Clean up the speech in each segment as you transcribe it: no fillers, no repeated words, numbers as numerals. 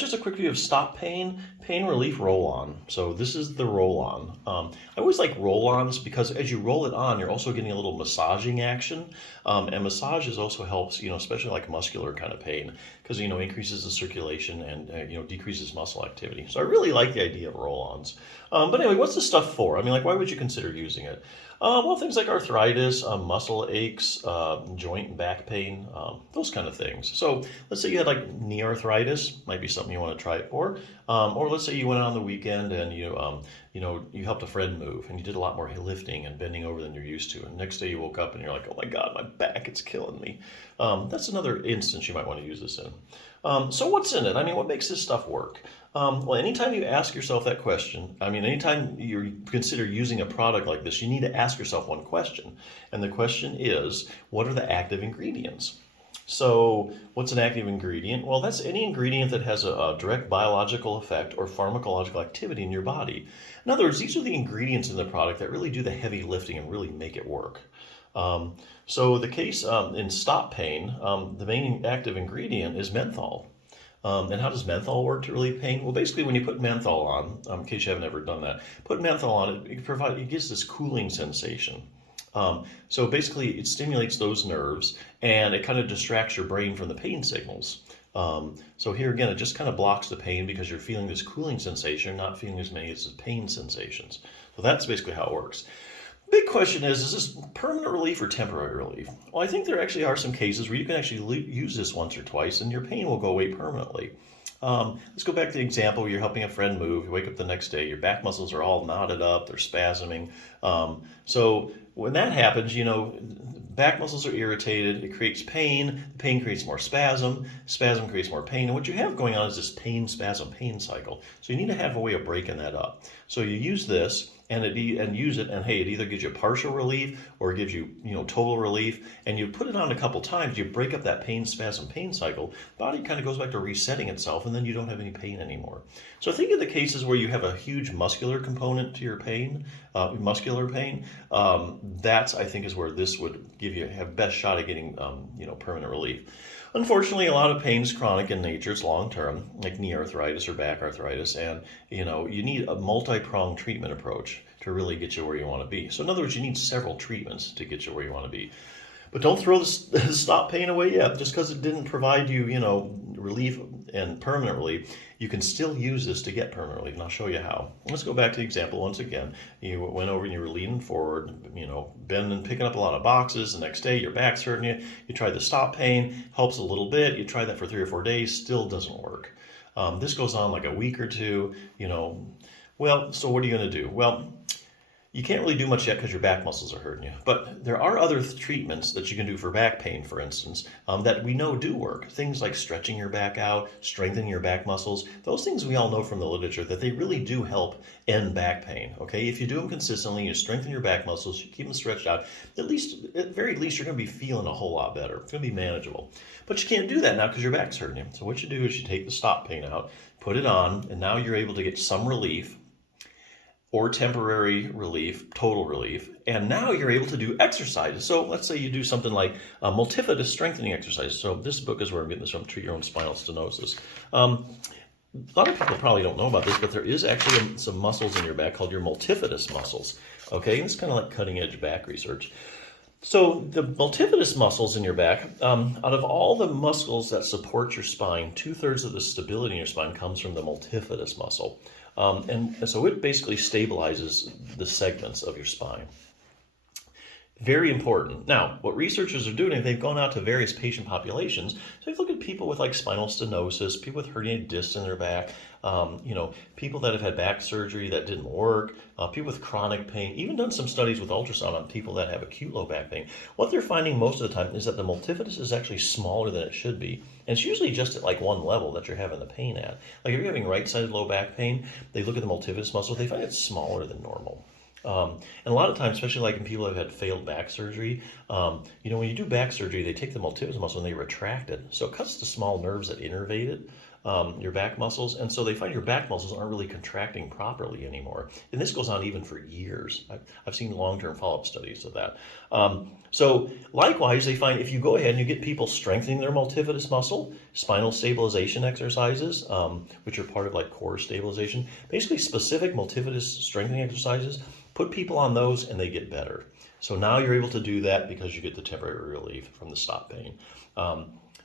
just a quick view of Stopain Pain Relief Roll-On. So this is the roll-on. I always like roll-ons because as you roll it on, you're also getting a little massaging action. And massages also helps, especially like muscular kind of pain because, increases the circulation and, decreases muscle activity. So I really like the idea of roll-ons. But anyway, what's this stuff for? I mean, like, why would you consider using it? Well, things like arthritis, muscle aches, joint and back pain, those kind of things. So let's say you had like knee arthritis, might be something you want to try it for. Or let's say you went on the weekend and you helped a friend move and you did a lot more lifting and bending over than you're used to. And next day you woke up and you're like, oh my God, my back, it's killing me. That's another instance you might want to use this in. So what's in it? I mean, what makes this stuff work? Well, anytime you ask yourself that question, anytime you consider using a product like this, you need to ask yourself one question. And the question is, what are the active ingredients? So what's an active ingredient? Well, that's any ingredient that has a direct biological effect or pharmacological activity in your body. In other words, these are the ingredients in the product that really do the heavy lifting and really make it work. So the case in Stopain, the main active ingredient is menthol. And how does menthol work to relieve pain? Well, basically, when you put menthol on, in case you haven't ever done that, put menthol on, it gives this cooling sensation. So basically, it stimulates those nerves, and it kind of distracts your brain from the pain signals. So here again, it just kind of blocks the pain because you're feeling this cooling sensation, not feeling as many as the pain sensations. So that's basically how it works. Big question is this permanent relief or temporary relief? Well, I think there actually are some cases where you can actually use this once or twice and your pain will go away permanently. Let's go back to the example where you're helping a friend move. You wake up the next day, your back muscles are all knotted up, they're spasming. So when that happens, back muscles are irritated, it creates pain, the pain creates more spasm creates more pain, and what you have going on is this pain cycle. So you need to have a way of breaking that up. So you use this and use it, and hey, it either gives you partial relief or it gives you, total relief, and you put it on a couple times, you break up that pain cycle, body kind of goes back to resetting itself, and then you don't have any pain anymore. So think of the cases where you have a huge muscular component to your pain, that's, I think, is where this would have best shot at getting, permanent relief. Unfortunately, a lot of pain is chronic in nature. It's long-term, like knee arthritis or back arthritis. And, you need a multi-pronged treatment approach to really get you where you want to be. So in other words, you need several treatments to get you where you want to be. But don't throw the Stopain away yet. Just because it didn't provide you, relief and permanent relief, you can still use this to get permanent relief, and I'll show you how. Let's go back to the example once again. You went over and you were leaning forward, bending, picking up a lot of boxes. The next day, your back's hurting you. You tried the Stopain, helps a little bit. You try that for 3 or 4 days, still doesn't work. This goes on like a week or two, Well, so what are you going to do? Well, you can't really do much yet because your back muscles are hurting you. But there are other treatments that you can do for back pain, for instance, that we know do work. Things like stretching your back out, strengthening your back muscles. Those things we all know from the literature that they really do help end back pain. Okay, if you do them consistently, you strengthen your back muscles, you keep them stretched out, at very least, you're going to be feeling a whole lot better. It's going to be manageable. But you can't do that now because your back's hurting you. So what you do is you take the Stopain out, put it on, and now you're able to get some relief, or temporary relief, total relief, and now you're able to do exercises. So let's say you do something like multifidus strengthening exercises. So this book is where I'm getting this from, Treat Your Own Spinal Stenosis. A lot of people probably don't know about this, but there is actually some muscles in your back called your multifidus muscles. Okay, and it's kind of like cutting edge back research. So the multifidus muscles in your back, out of all the muscles that support your spine, 2/3 of the stability in your spine comes from the multifidus muscle. And so it basically stabilizes the segments of your spine. Very important. Now, what researchers are doing, they've gone out to various patient populations. So they've looked at people with like spinal stenosis, people with herniated discs in their back, people that have had back surgery that didn't work, people with chronic pain, even done some studies with ultrasound on people that have acute low back pain. What they're finding most of the time is that the multifidus is actually smaller than it should be. And it's usually just at like one level that you're having the pain at. Like if you're having right-sided low back pain, they look at the multifidus muscle, they find it's smaller than normal. And a lot of times, especially like in people who have had failed back surgery, when you do back surgery, they take the multifidus muscle and they retract it. So it cuts the small nerves that innervate it. your back muscles, and so they find your back muscles aren't really contracting properly anymore. And this goes on even for years. I've seen long-term follow-up studies of that. So likewise, they find if you go ahead and you get people strengthening their multifidus muscle, spinal stabilization exercises, which are part of like core stabilization, basically specific multifidus strengthening exercises, put people on those and they get better. So now you're able to do that because you get the temporary relief from the stop pain.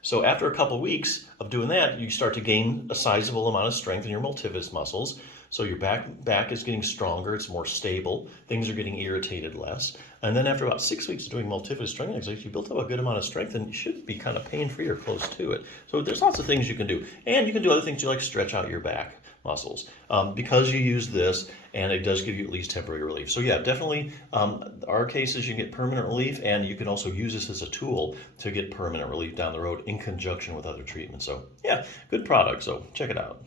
So after a couple weeks of doing that, you start to gain a sizable amount of strength in your multifidus muscles. So your back is getting stronger, it's more stable, things are getting irritated less. And then after about 6 weeks of doing multifidus strength exercises, you built up a good amount of strength and you should be kind of pain-free or close to it. So there's lots of things you can do. And you can do other things, you like stretch out your back muscles because you use this, and it does give you at least temporary relief. So yeah, definitely our cases you get permanent relief, and you can also use this as a tool to get permanent relief down the road in conjunction with other treatments. So yeah, good product, so check it out.